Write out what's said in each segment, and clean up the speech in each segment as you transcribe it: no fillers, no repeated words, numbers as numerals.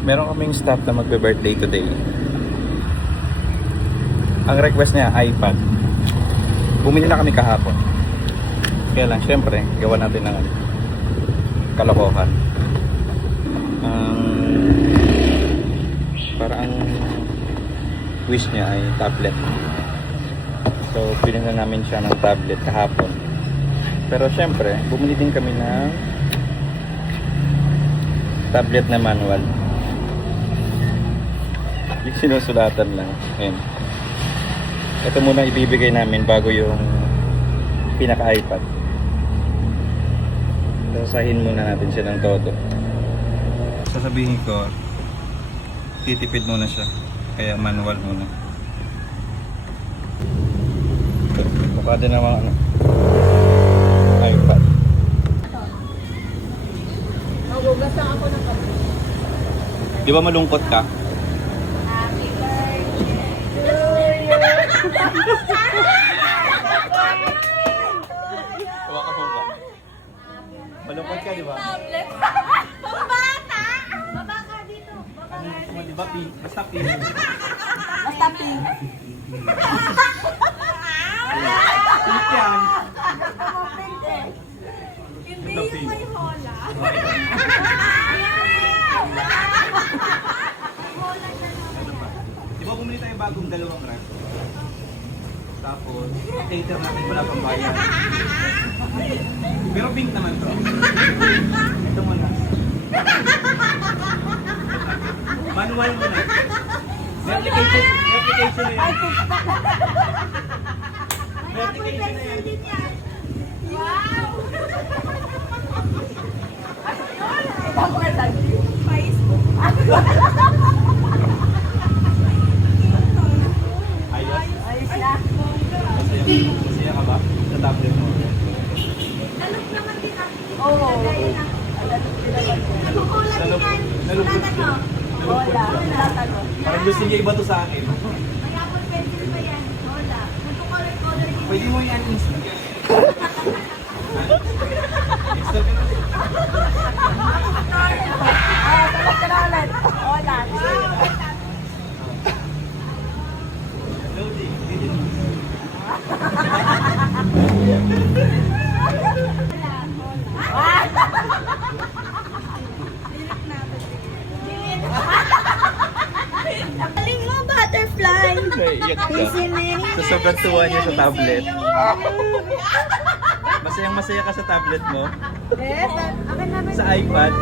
Meron kaming staff na magbe-birthday today. Ang request niya, iPad. Bumili na kami kahapon. Kaya lang, syempre, gawa natin ng kalokohan. Para ang wish niya ay tablet. So, pinili na namin siya ng tablet kahapon. Pero syempre, bumili din kami ng tablet na manual. Yung sinusulatan lang. Ayan. Ito muna ibibigay namin bago yung pinaka-iPad. Sasahin muna natin siya ng todo. Sasabihin ko, titipid muna siya. Kaya manual muna. Mukha din naman iPad. Magugas lang ako ng kape. Di ba malungkot ka? Happy birthday Tawa ka po ba? Malungkot ka, di ba? tablet. Pambata! Baba ka dito. Baba ka. Di ba pink? Basta pink. Basta pink. Pink yan. Hindi yung may hola. Di ba bumili tayo bagong dalawang rack? Tapos, cater natin wala pang bayan. Pero pink naman to. Ito muna. Manual muna. May application na yan. May application na yan. Wow! Ibang ko sa Facebook. Ayos. Ayos na. Masaya ka ba? Sa tablet mo. Lalok naman din natin. Oo. Lalok din naman. Nagkukulat din yan. Nalungkot Sulat ka. ano? Hola. Sulat ano? Parang gusto niya iba to sa akin. May Apple Pencil pa yan. Hola. Nagkukulat din. Pwede mo yan install. Install ka na. Salat ka na ulit. Hola. Loading. Ganyan. Galing mo, butterfly. Naiiyak ka. Listening. Sa sobrang tuwa niya sa tablet. Masayang-masaya ka sa tablet mo. Akin naman. Sa iPad.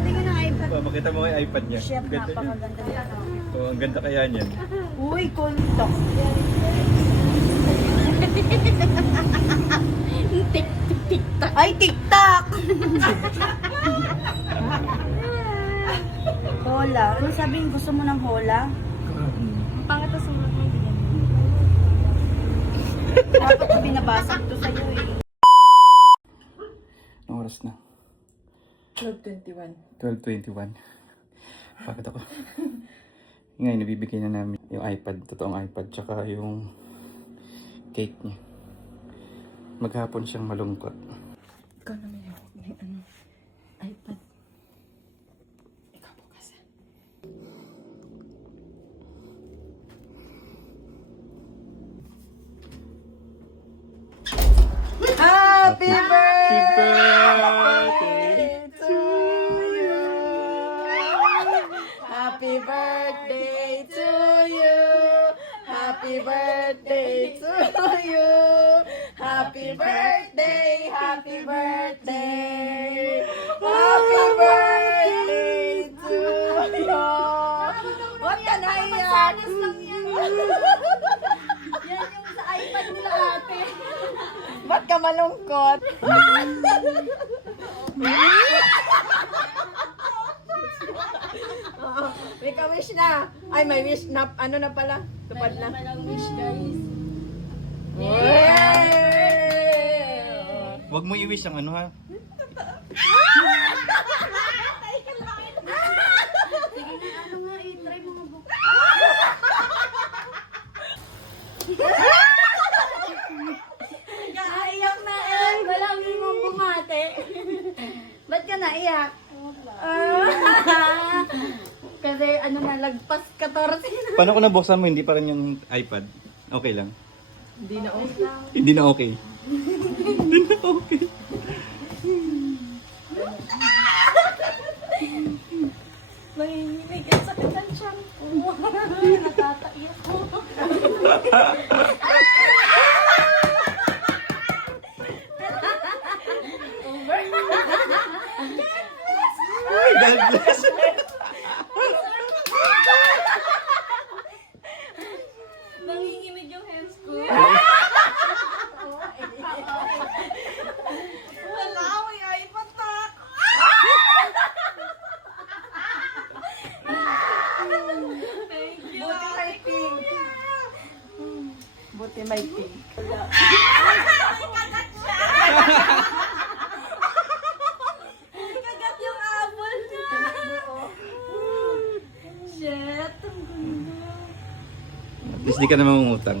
Tingin ng iPad. Makita mo yung iPad niya. Chef, Ang ganda niya. napakaganda yan. Oo, ang ganda kaya niyan. Uy, kontak. Tik-tik-tik-tak. Ay, tiktak! Hola. Ano sabihin? Gusto mo ng hola? Pangit na sumunod mo. Dapat ko binabasag to sa'yo eh. Anong oras na? 12:21. 12:21. Bakit ako? Ngayon, nabibigay na namin yung iPad, totoong iPad, tsaka yung cake niya. Maghapon siyang malungkot. Ikaw naman yung iPad. Ikaw bukas. Happy birthday to you. Happy birthday to you. Happy birthday to you. Happy birthday, happy birthday. Happy birthday to you. Ba't ka naiyak? Yan yung sa iPad nila ate. Ba't ka malungkot? May ka-wish na. Ay, may wish na. Ano na pala? Tupad na. Wish, guys. Huwag mo i-wish ang ano ha. Sige na, ano nga, i-try mo nga bukas. Naiyak na eh. Walang mo bumate. Ba't ka naiyak? nalagpas 14. Paano kung nabuksan mo, hindi pa rin yung iPad? Okay lang. Hindi na okay. Hindi na okay. Hindi na okay. Nanginginig ang sakit ng shampoo. Natataiyak ko. Ay, God bless. Nanginginig yung hands ko. Wala, may iPad na ako. Thank you. Buti may pink. Buti may pink. Kagat yung apple niya. Shit, ang ganda. At least di ka na mangungutang.